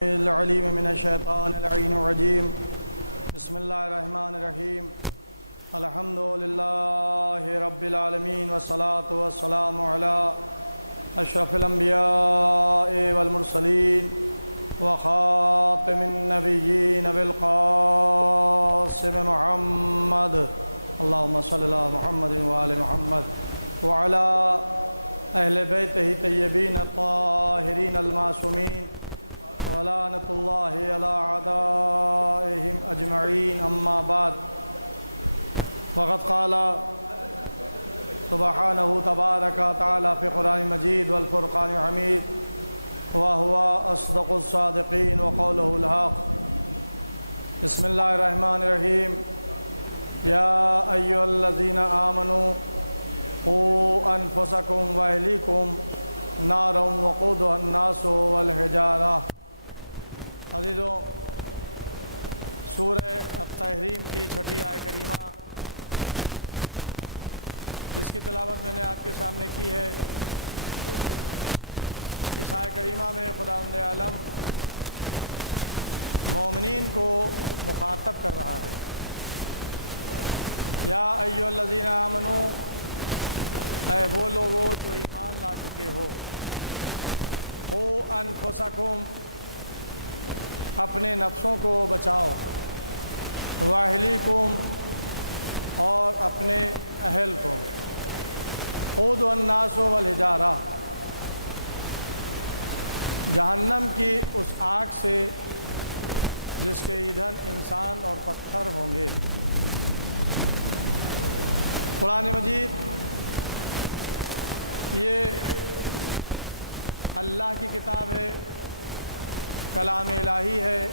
العلیم من الشیطان اللعین الرجیم بسم اللہ الرحمن الرحیم الحمد للہ رب العالمین والصلاة والسلام علی اشرف الانبیاء والمرسلین وخاتم النبیین بالقاسم محمد اللہم صلی اللہ محمد وآل محمد وعلی اہل بیتہ طیبین الطاہرین المعصومین ولعنۃ اللہ علی اعدائہم اجمعین اما بعد فقد قال سبحانہ تبارک وتعالی فی قرآن مجید والفرقان الحمید وهو اصدق الصادقین وقولہ الحق بسم اللہ الرحمن الرحیم یا ایھا الذین آمنوا قوا انفسکم واہلیکم نارا وقودها الناس والحجارہ۔ عزیزوں، سورہ التحریم کی چھٹی آیت کریمہ جس کی تلاوت میں نے آپ کے سامنے کی ہے، اس آیت کریمہ میں خداوند عالم مومنین کو مخاطب کر رہا ہے۔ یا ایھا الذین آمنوا، اے وہ لوگو جو ایمان لا چکے ہو، قوا انفسکم، اپنے نفسوں کو بچاؤ، واہلیکم، اور اپنے اہل کو، وقودها الناس والحجارہ، جہنم کی اس آگ سے جس کے ایندھن انسان اور پتھر ہوں گے۔ قرآن مجید یہ اللہ کی کتاب ہے، کلام الہی ہے،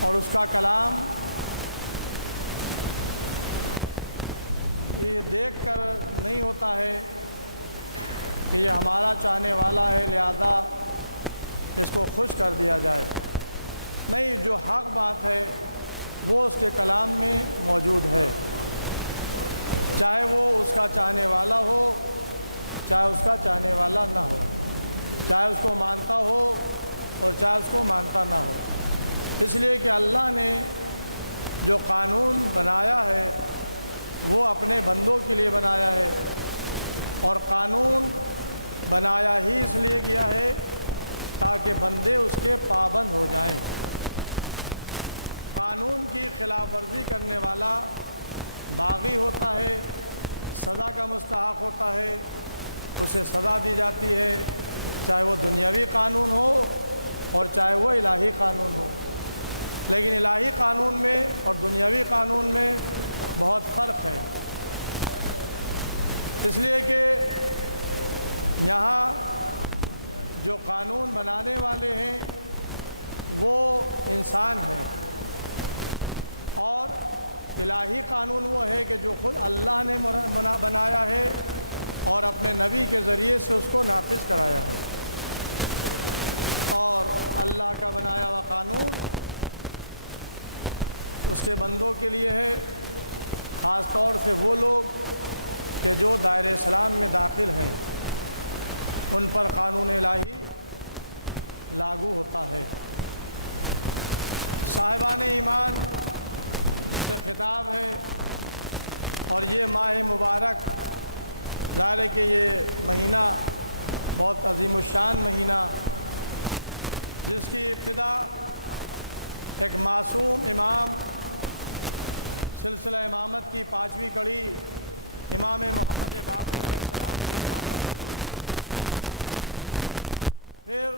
اور اس کا کلام یہ دیکھ کر نہیں ہوتا ہے کہ یہ ہمارا چاہنے والا ہے لہذا اس کو خوش کر دیا جائے، نہیں، جو حق بات ہے وہ اس کے کلام میں موجود ہے، چاہے وہ اس کا چاہنے والا ہو چاہے اس کا چاہنے والا نہ ہو، چاہے اس کو مانتا ہو اور چاہے اس کو مانتا نہ ہو، اس لیے کہ اللہ نے جو قانون بنایا ہے وہ اپنے بندوں کے لیے بنایا ہے، اور قانون بنایا ہی اس لیے گیا ہے تاکہ بندے اس کے پابند ہو جائیں۔ قانون کی خلاف ورزی کرنے والا باغی ہوتا ہے، سزا کا مستحق ہوتا ہے، اسے سزا دی جاتی ہے، چاہے وہ دنیاوی قانون ہو اور چاہے وہ الہی قانون ہو، لیکن الہی قانون میں اور دنیاوی قانون میں بہت فرق ہے، اس لیے کہ یہاں جو قانون بنانے والے ہیں وہ انسان ہیں، اور الہی قانون وہ ہے کہ جو خود اللہ نے بنایا ہے اور اپنے نبی کے ذریعے سے اس کو نافذ کرایا ہے، اور اللہ کا بنایا ہوا قانون اس کے بندوں کے لیے ہے، خاص طور سے وہ لوگ کہ جو دائرہ اسلام میں داخل ہیں، ان پر قانون الہی لاگو ہوتا ہے۔ صاحبان ایمان سے خطاب ہے، اور یہ ماہ مبارک، ظاہر ہے کہ یہ مہینہ بہت عظیم الشان مہینہ، جس کی ابتدا ایک معصوم امام، سلسلہ امامت کی 5ویں کڑی امام محمد باقر علیہ السلام کی ولادت ہوئی۔ پھر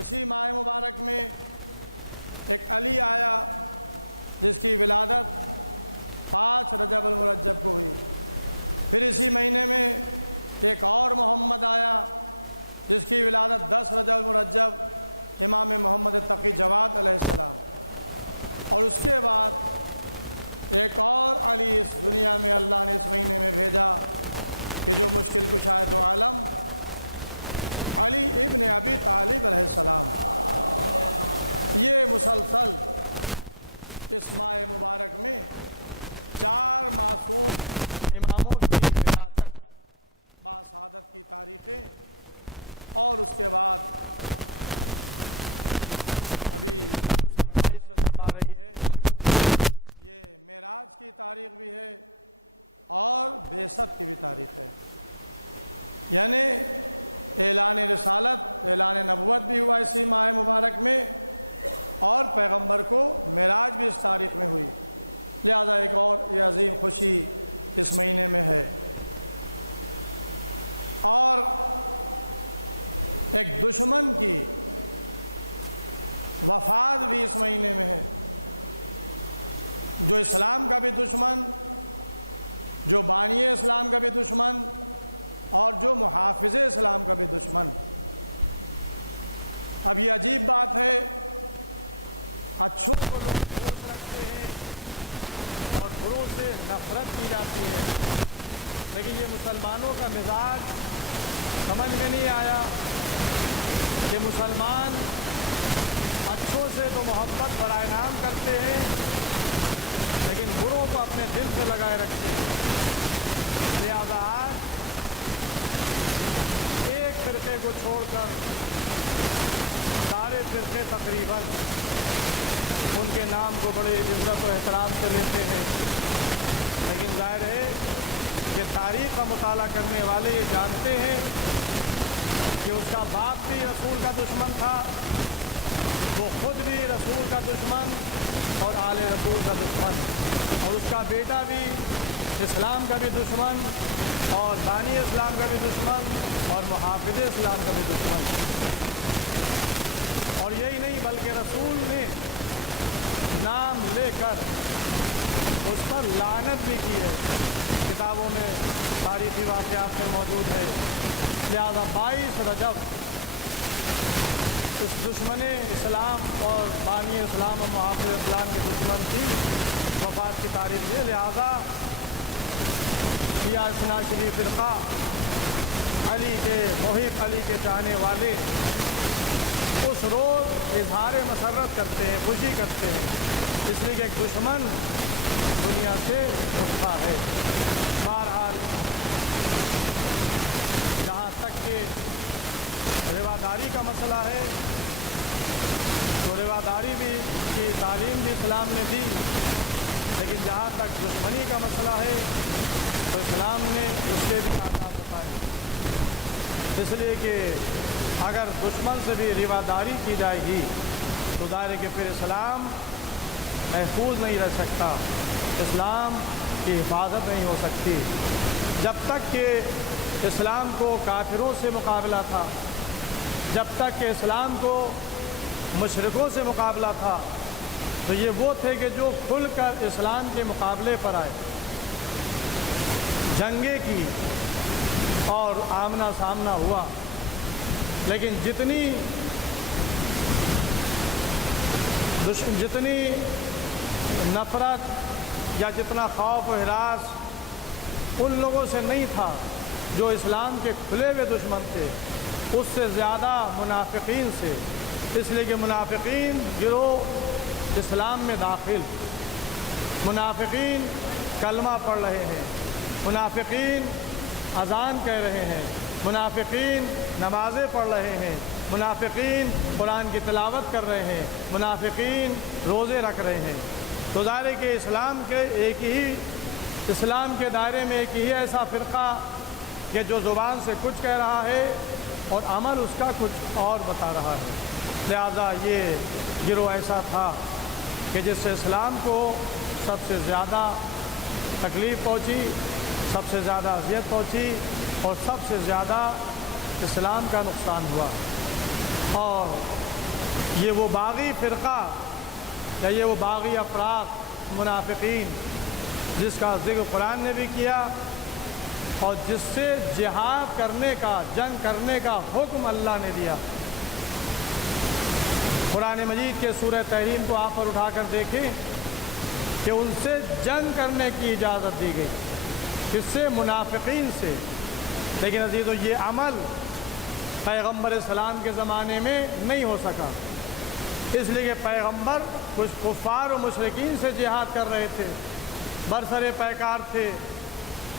اسی ماہ مبارک میں ایک علی آیا جس کی ولادت 5 رجب المرجب کو ہوئی۔ پھر اسی مہینے میں ایک اور محمد آیا جس کی ولادت 10 رجب المرجب، امام محمد تقی جواد علیہ السلام، اور اس کے بعد ایک اور علی اس دنیا میں اللہ نے اس مہینے میں بھیجا کہ جو مشکل کشائے دو عالم، علی ابن ابی طالب علیہ السلام۔ یہ مسلسل اس ماہ مبارک میں 4 معصوم اماموں کی ولادت با سعادت کی تاریخیں، اور اس کے بعد ابھی 27 رجب آ رہی ہے، یہ معراج کی تاریخ بھی ہے اور بعثت کی بھی تاریخ ہے، یعنی اعلان رسالت، اعلان نبوت بھی ہوا اسی ماہ مبارک میں، اور پیغمبر کو معراج بھی اس تاریخ میں ہوئی، لہذا ایک اور یہ عظیم خوشی اس مہینے میں ہے۔ اور ایک دشمن کی وفات بھی اس مہینے میں ہے، جو اسلام کا بھی دشمن، جو بانی اسلام کا بھی دشمن، اور جو محافظ اسلام کا بھی دشمن۔ اب یہ عجیب بات ہے، اچھوں کو لوگ دوست رکھتے ہیں اور بروں سے نفرت کی جاتی ہے، لیکن یہ مسلمانوں کا مزاج سمجھ میں نہیں آیا کہ مسلمان اچھوں سے تو محبت برائے نام کرتے ہیں، لیکن بروں کو اپنے دل سے لگائے رکھتے ہیں۔ لہذا آج ایک فرقے کو چھوڑ کر سارے فرقے تقریباً ان کے نام کو بڑے عزت و احترام سے لیتے ہیں، لیکن ظاہر ہے کہ تاریخ کا مطالعہ کرنے والے یہ جانتے ہیں کہ اس کا باپ بھی رسول کا دشمن تھا، وہ خود بھی رسول کا دشمن اور آل رسول کا دشمن، اور اس کا بیٹا بھی اسلام کا بھی دشمن اور بانی اسلام کا بھی دشمن اور محافظ اسلام کا بھی دشمن۔ اور یہی نہیں بلکہ رسول نے نام لے کر اس پر لعنت بھی کی ہے، کتابوں میں تاریخی واقعات میں موجود ہے۔ لہذا 22 رجب اس دشمن اسلام اور بانی اسلام اور محافظ اسلام کے دشمن کی وفات کی تاریخ بھی ہے۔ لہذا شیعہ اثنا عشری فرقہ، علی کے محب، علی کے چاہنے والے اس روز اظہار مسرت کرتے ہیں، خوشی کرتے ہیں، اس لیے کہ ایک دشمن دنیا سے اٹھا ہے۔ بہرحال جہاں تک کہ رواداری کا مسئلہ ہے تو رواداری بھی کی تعلیم بھی اسلام نے دی، لیکن جہاں تک دشمنی کا مسئلہ ہے تو اسلام نے اس کے بھی آداب بتائے، اس لیے کہ اگر دشمن سے بھی رواداری کی جائے گی تو ظاہر ہے کہ پھر اسلام محفوظ نہیں رہ سکتا، اسلام کی حفاظت نہیں ہو سکتی۔ جب تک کہ اسلام کو کافروں سے مقابلہ تھا، جب تک کہ اسلام کو مشرکوں سے مقابلہ تھا، تو یہ وہ تھے کہ جو کھل کر اسلام کے مقابلے پر آئے، جنگیں کی اور آمنا سامنا ہوا۔ لیکن جتنی نفرت یا جتنا خوف و ہراس ان لوگوں سے نہیں تھا جو اسلام کے کھلے ہوئے دشمن تھے، اس سے زیادہ منافقین سے، اس لیے کہ منافقین گروہ اسلام میں داخل، منافقین کلمہ پڑھ رہے ہیں، منافقین اذان کہہ رہے ہیں، منافقین نمازیں پڑھ رہے ہیں، منافقین قرآن کی تلاوت کر رہے ہیں، منافقین روزے رکھ رہے ہیں۔ تو ظاہر ہے کہ اسلام کے دائرے میں ایک ہی ایسا فرقہ کہ جو زبان سے کچھ کہہ رہا ہے اور عمل اس کا کچھ اور بتا رہا ہے۔ لہذا یہ گروہ ایسا تھا کہ جس سے اسلام کو سب سے زیادہ تکلیف پہنچی، سب سے زیادہ اذیت پہنچی اور سب سے زیادہ اسلام کا نقصان ہوا۔ اور یہ وہ باغی فرقہ یا یہ وہ باغی افراق منافقین جس کا ذکر قرآن نے بھی کیا اور جس سے جہاد کرنے کا، جنگ کرنے کا حکم اللہ نے دیا۔ قرآن مجید کے سورہ تحریم کو آپ پر اٹھا کر دیکھیں کہ ان سے جنگ کرنے کی اجازت دی گئی، کس سے؟ منافقین سے۔ لیکن عزیزو یہ عمل پیغمبر اسلام کے زمانے میں نہیں ہو سکا، اس لیے کہ پیغمبر کچھ کفار و مشرکین سے جہاد کر رہے تھے، برسر پیکار تھے،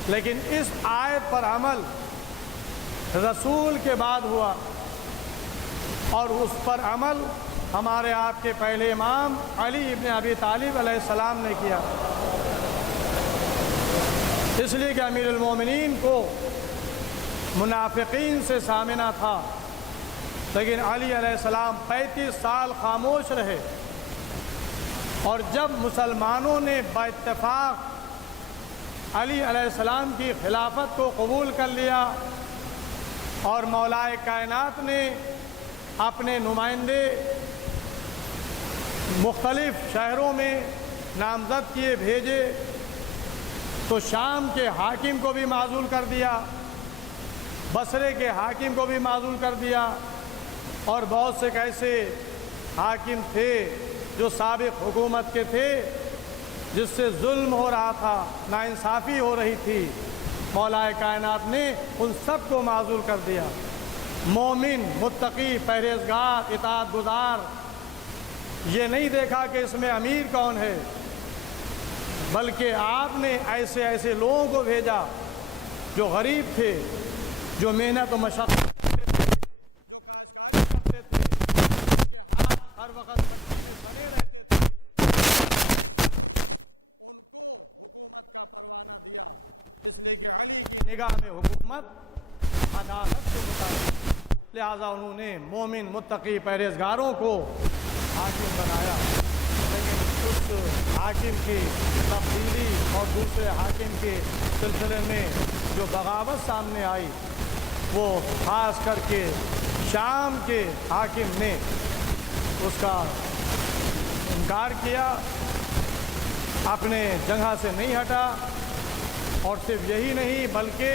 لیکن اس آیت پر عمل رسول کے بعد ہوا اور اس پر عمل ہمارے آپ کے پہلے امام علی ابن ابی طالب علیہ السلام نے کیا، اس لیے کہ امیر المومنین کو منافقین سے سامنا تھا، لیکن علی علیہ السلام 35 سال خاموش رہے، اور جب مسلمانوں نے باتفاق علی علیہ السلام کی خلافت کو قبول کر لیا اور مولائے کائنات نے اپنے نمائندے مختلف شہروں میں نامزد کیے بھیجے، تو شام کے حاکم کو بھی معزول کر دیا، بصرے کے حاکم کو بھی معزول کر دیا، اور بہت سے ایسے حاکم تھے جو سابق حکومت کے تھے جس سے ظلم ہو رہا تھا، ناانصافی ہو رہی تھی، مولائے کائنات نے ان سب کو معزول کر دیا۔ مومن، متقی، پرہیزگار، اطاعت گزار، یہ نہیں دیکھا کہ اس میں امیر کون ہے، بلکہ آپ نے ایسے ایسے لوگوں کو بھیجا جو غریب تھے، جو محنت و مشقت کرتے تھے، جو کاشتکاری کرتے تھے، جن کے ہاتھ ہر وقت مٹی میں سنے رہتے تھے، ان کو حکومت کا پروانہ دیا، اس لیے کہ علی کی نگاہ میں حکومت عدالت کے مطابق، لہذا انہوں نے مومن، متقی، پرہیزگاروں کو حاکم بنایا۔ لیکن اس حاکم کی تبدیلی اور دوسرے حاکم کے سلسلے میں جو بغاوت سامنے آئی، وہ خاص کر کے شام کے حاکم نے اس کا انکار کیا، اپنے جگہ سے نہیں ہٹا، اور صرف یہی نہیں بلکہ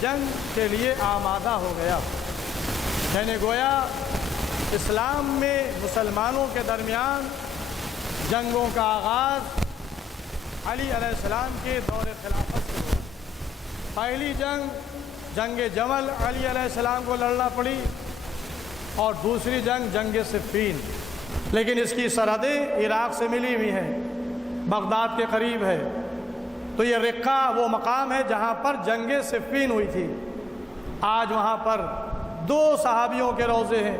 جنگ کے لیے آمادہ ہو گیا۔ یعنی گویا اسلام میں مسلمانوں کے درمیان جنگوں کا آغاز علی علیہ السلام کے دور خلافت سے ہوا۔ پہلی جنگ جمل علی علیہ السلام کو لڑنا پڑی، اور دوسری جنگ صفین، لیکن اس کی سرحدیں عراق سے ملی ہوئی ہیں، بغداد کے قریب ہے۔ تو یہ رقہ وہ مقام ہے جہاں پر جنگ صفین ہوئی تھی۔ آج وہاں پر 2 صحابیوں کے روضے ہیں،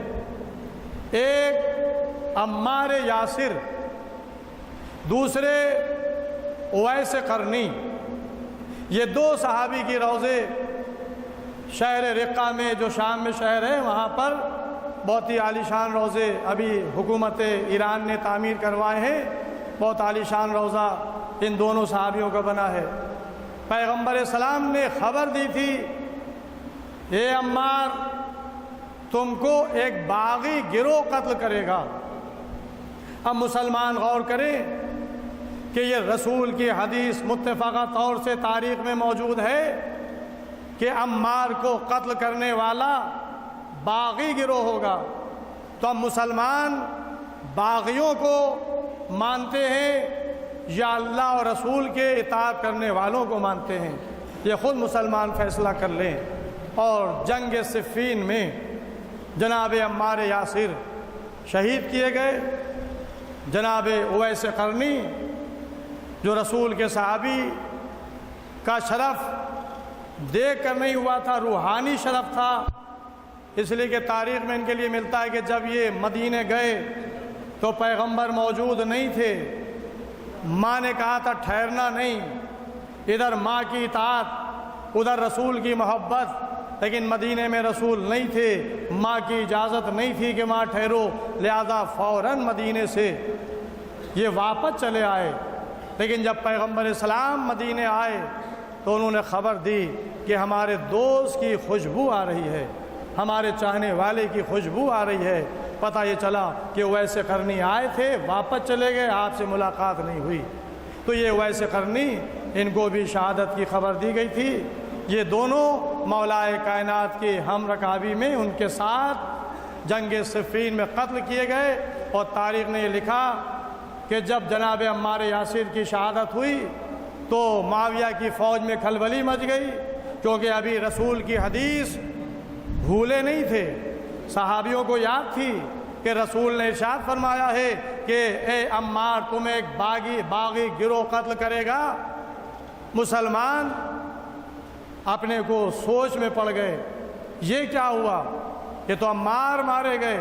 ایک عمار یاسر، دوسرے اویس قرنی۔ یہ 2 صحابی کی روضے شہر رقہ میں، جو شام میں شہر ہے، وہاں پر بہت ہی عالی شان روضے ابھی حکومت ایران نے تعمیر کروائے ہیں، بہت عالی شان روضہ ان دونوں صحابیوں کا بنا ہے۔ پیغمبر اسلام نے خبر دی تھی، اے عمار، تم کو ایک باغی گروہ قتل کرے گا۔ اب مسلمان غور کریں کہ یہ رسول کی حدیث متفقہ طور سے تاریخ میں موجود ہے کہ عمار کو قتل کرنے والا باغی گروہ ہوگا، تو اب مسلمان باغیوں کو مانتے ہیں یا اللہ اور رسول کے اطاعت کرنے والوں کو مانتے ہیں؟ یہ خود مسلمان فیصلہ کر لیں۔ اور جنگ صفین میں جناب عمار یاسر شہید کیے گئے، جناب اویس قرنی جو رسول کے صحابی کا شرف دیکھ کر نہیں ہوا تھا، روحانی شرف تھا، اس لیے کہ تاریخ میں ان کے لیے ملتا ہے کہ جب یہ مدینے گئے تو پیغمبر موجود نہیں تھے، ماں نے کہا تھا ٹھہرنا نہیں، ادھر ماں کی اطاعت، ادھر رسول کی محبت، لیکن مدینے میں رسول نہیں تھے، ماں کی اجازت نہیں تھی کہ ماں ٹھہرو، لہذا فوراً مدینے سے یہ واپس چلے آئے۔ لیکن جب پیغمبر اسلام مدینے آئے تو انہوں نے خبر دی کہ ہمارے دوست کی خوشبو آ رہی ہے، ہمارے چاہنے والے کی خوشبو آ رہی ہے۔ پتہ یہ چلا کہ اویس قرنی آئے تھے، واپس چلے گئے، آپ سے ملاقات نہیں ہوئی۔ تو یہ اویس قرنی، ان کو بھی شہادت کی خبر دی گئی تھی۔ یہ دونوں مولائے کائنات کے ہم رکابی میں ان کے ساتھ جنگ صفین میں قتل کیے گئے، اور تاریخ نے یہ لکھا کہ جب جناب عمار یاسر کی شہادت ہوئی تو معاویہ کی فوج میں کھلبلی مچ گئی، کیونکہ ابھی رسول کی حدیث بھولے نہیں تھے، صحابیوں کو یاد تھی کہ رسول نے ارشاد فرمایا ہے کہ اے عمار، تمہیں ایک باغی گروہ قتل کرے گا۔ مسلمان اپنے کو سوچ میں پڑ گئے، یہ کیا ہوا، یہ تو عمار مارے گئے۔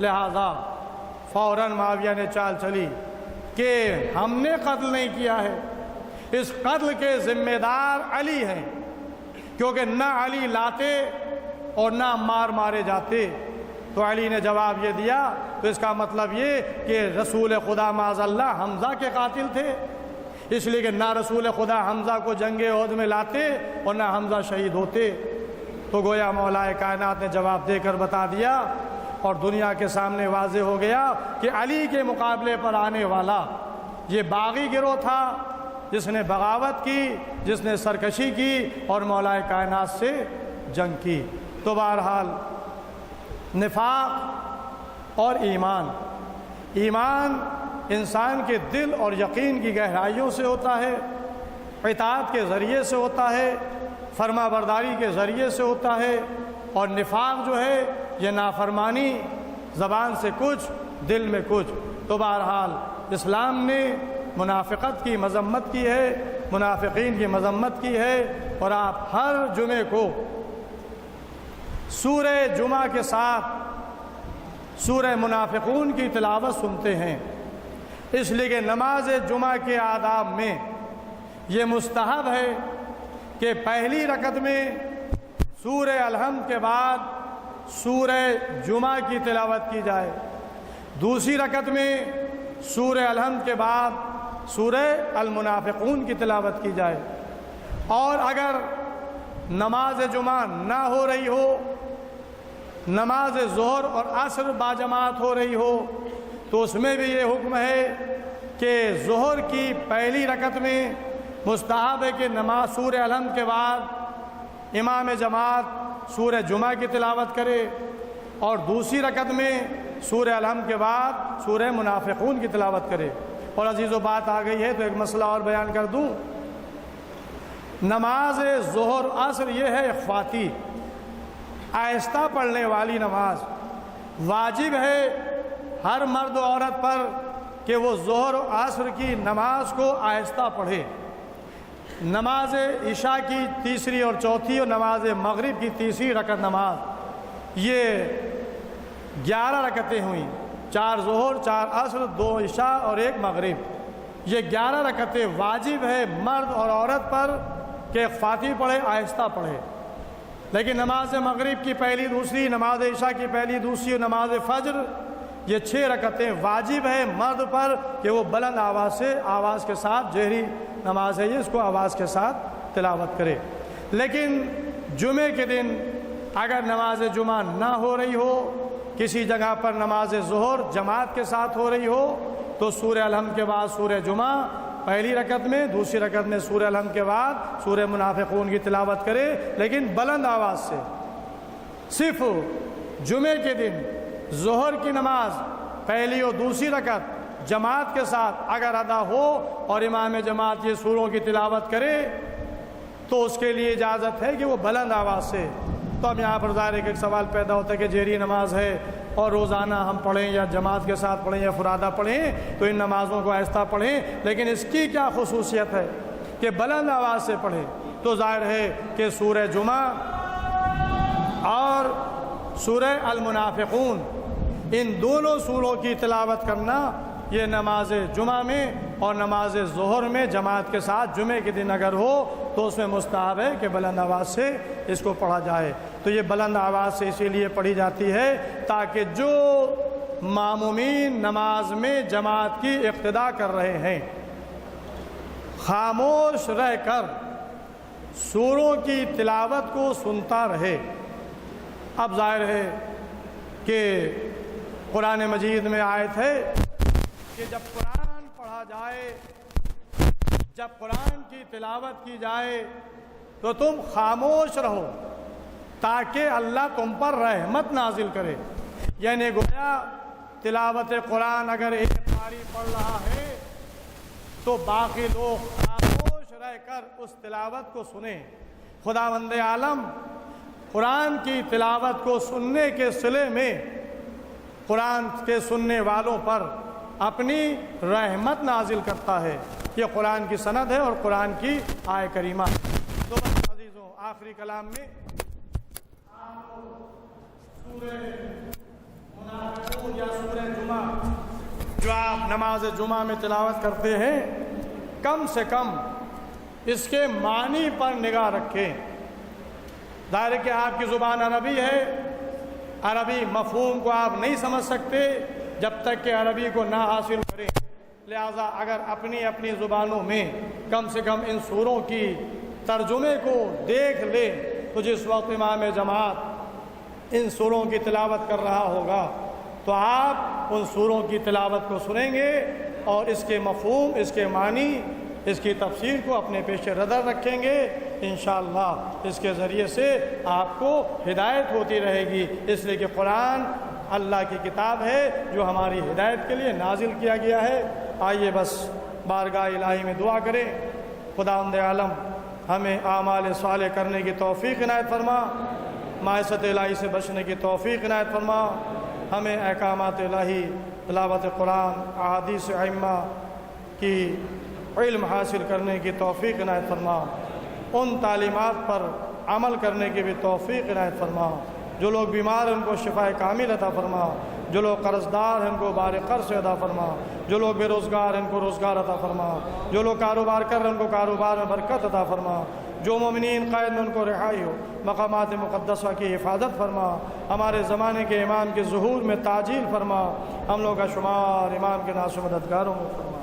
لہذا فوراً معاویہ نے چال چلی کہ ہم نے قتل نہیں کیا ہے، اس قتل کے ذمہ دار علی ہیں، کیونکہ نہ علی لاتے اور نہ عمار مارے جاتے۔ تو علی نے جواب یہ دیا، تو اس کا مطلب یہ کہ رسول خدا معاذ اللہ حمزہ کے قاتل تھے، اس لیے کہ نہ رسول خدا حمزہ کو جنگ احد میں لاتے اور نہ حمزہ شہید ہوتے۔ تو گویا مولا کائنات نے جواب دے کر بتا دیا اور دنیا کے سامنے واضح ہو گیا کہ علی کے مقابلے پر آنے والا یہ باغی گروہ تھا، جس نے بغاوت کی، جس نے سرکشی کی اور مولا کائنات سے جنگ کی۔ تو بہرحال نفاق اور ایمان انسان کے دل اور یقین کی گہرائیوں سے ہوتا ہے، اطاعت کے ذریعے سے ہوتا ہے، فرما برداری کے ذریعے سے ہوتا ہے، اور نفاق جو ہے یہ نافرمانی، زبان سے کچھ دل میں کچھ۔ تو بہرحال اسلام نے منافقت کی مذمت کی ہے، منافقین کی مذمت کی ہے، اور آپ ہر جمعے کو سورہ جمعہ کے ساتھ سورہ منافقون کی تلاوت سنتے ہیں، اس لیے کہ نماز جمعہ کے آداب میں یہ مستحب ہے کہ پہلی رکعت میں سورہ الحمد کے بعد سورہ جمعہ کی تلاوت کی جائے، دوسری رکعت میں سورہ الحمد کے بعد سورہ المنافقون کی تلاوت کی جائے، اور اگر نماز جمعہ نہ ہو رہی ہو، نماز ظہر اور عصر باجماعت ہو رہی ہو، تو اس میں بھی یہ حکم ہے کہ ظہر کی پہلی رکعت میں مستحب ہے کہ نماز سورہ الحمد کے بعد امام جماعت سورہ جمعہ کی تلاوت کرے، اور دوسری رکعت میں سورہ الحمد کے بعد سورہ منافقون کی تلاوت کرے۔ اور عزیزو بات آ گئی ہے تو ایک مسئلہ اور بیان کر دوں، نماز ظہر عصر یہ ہے اخفاتی، آہستہ پڑھنے والی نماز۔ واجب ہے ہر مرد و عورت پر کہ وہ ظہر و عصر کی نماز کو آہستہ پڑھے۔ نماز عشاء کی تیسری اور چوتھی اور نماز مغرب کی تیسری رکعت نماز، یہ 11 رکعتیں ہوئیں، 4 ظہر، 4 عصر، 2 عشاء اور 1 مغرب۔ یہ 11 رکعتیں واجب ہے مرد اور عورت پر کہ اخفاتی پڑھے، آہستہ پڑھے۔ لیکن نماز مغرب کی پہلی دوسری، نماز عشاء کی پہلی دوسری اور نماز فجر، یہ 6 رکعتیں واجب ہے مرد پر کہ وہ بلند آواز کے ساتھ، جہری نماز ہے یہ، اس کو آواز کے ساتھ تلاوت کرے۔ لیکن جمعے کے دن اگر نماز جمعہ نہ ہو رہی ہو، کسی جگہ پر نماز ظہر جماعت کے ساتھ ہو رہی ہو، تو سورہ الحمد کے بعد سورہ جمعہ پہلی رکعت میں، دوسری رکعت میں سورہ الحمد کے بعد سورہ منافقون کی تلاوت کرے، لیکن بلند آواز سے۔ صرف جمعے کے دن ظہر کی نماز پہلی اور دوسری رکعت جماعت کے ساتھ اگر ادا ہو اور امام جماعت یہ سوروں کی تلاوت کرے تو اس کے لیے اجازت ہے کہ وہ بلند آواز سے۔ تو اب یہاں پر ظاہر ایک سوال پیدا ہوتا ہے کہ جہری نماز ہے اور روزانہ ہم پڑھیں یا جماعت کے ساتھ پڑھیں یا فرادہ پڑھیں تو ان نمازوں کو آہستہ پڑھیں، لیکن اس کی کیا خصوصیت ہے کہ بلند آواز سے پڑھیں؟ تو ظاہر ہے کہ سورہ جمعہ اور سورہ المنافقون ان دونوں سوروں کی تلاوت کرنا یہ نماز جمعہ میں اور نماز ظہر میں جماعت کے ساتھ جمعے کے دن اگر ہو تو اس میں مستحب ہے کہ بلند آواز سے اس کو پڑھا جائے۔ تو یہ بلند آواز سے اسی لیے پڑھی جاتی ہے تاکہ جو مامومین نماز میں جماعت کی اقتداء کر رہے ہیں خاموش رہ کر سوروں کی تلاوت کو سنتا رہے۔ اب ظاہر ہے کہ قرآن مجید میں آیت ہے کہ جب قرآن پڑھا جائے، جب قرآن کی تلاوت کی جائے تو تم خاموش رہو تاکہ اللہ تم پر رحمت نازل کرے۔ یعنی گویا تلاوت قرآن اگر ایک قاری پڑھ رہا ہے تو باقی لوگ خاموش رہ کر اس تلاوت کو سنیں۔ خداوند عالم قرآن کی تلاوت کو سننے کے صلے میں قرآن کے سننے والوں پر اپنی رحمت نازل کرتا ہے۔ یہ قرآن کی سند ہے اور قرآن کی آیہ کریمہ۔ تو بس عزیزوں، آخری کلام میں آپ سورہ منافقون یا سورہ جمعہ جو آپ نماز جمعہ میں تلاوت کرتے ہیں کم سے کم اس کے معنی پر نگاہ رکھیں۔ ظاہر ہے کہ آپ کی زبان عربی ہے، عربی مفہوم کو آپ نہیں سمجھ سکتے جب تک کہ عربی کو نہ حاصل کریں، لہذا اگر اپنی زبانوں میں کم سے کم ان سوروں کی ترجمے کو دیکھ لیں تو جس وقت امام جماعت ان سوروں کی تلاوت کر رہا ہوگا تو آپ ان سوروں کی تلاوت کو سنیں گے اور اس کے مفہوم، اس کے معنی، اس کی تفسیر کو اپنے پیش نظر رکھیں گے۔ انشاءاللہ اس کے ذریعے سے آپ کو ہدایت ہوتی رہے گی، اس لیے کہ قرآن اللہ کی کتاب ہے جو ہماری ہدایت کے لیے نازل کیا گیا ہے۔ آئیے بس بارگاہ الہی میں دعا کریں، خداوند عالم ہمیں اعمال صالح کرنے کی توفیق عنایت فرما، معصیت الہی سے بچنے کی توفیق عنایت فرما، ہمیں احکامات الہی، تلاوت قرآن، احادیث ائمہ کی علم حاصل کرنے کی توفیق عنایت فرما، ان تعلیمات پر عمل کرنے کی بھی توفیق عنایت فرما۔ جو لوگ بیمار ہیں ان کو شفاء کامل عطا فرما، جو لوگ قرض دار ہیں ان کو بار قرض عطا فرما، جو لوگ بے روزگار ہیں ان کو روزگار عطا فرما، جو لوگ کاروبار کر رہے ہیں ان کو کاروبار میں برکت عطا فرما، جو مومنین قید میں ان کو رہائی ہو، مقامات مقدسہ کی حفاظت فرما، ہمارے زمانے کے امام کے ظہور میں تعجیل فرما، ہم لوگ کا شمار امام کے ناصر مددگاروں میں فرما۔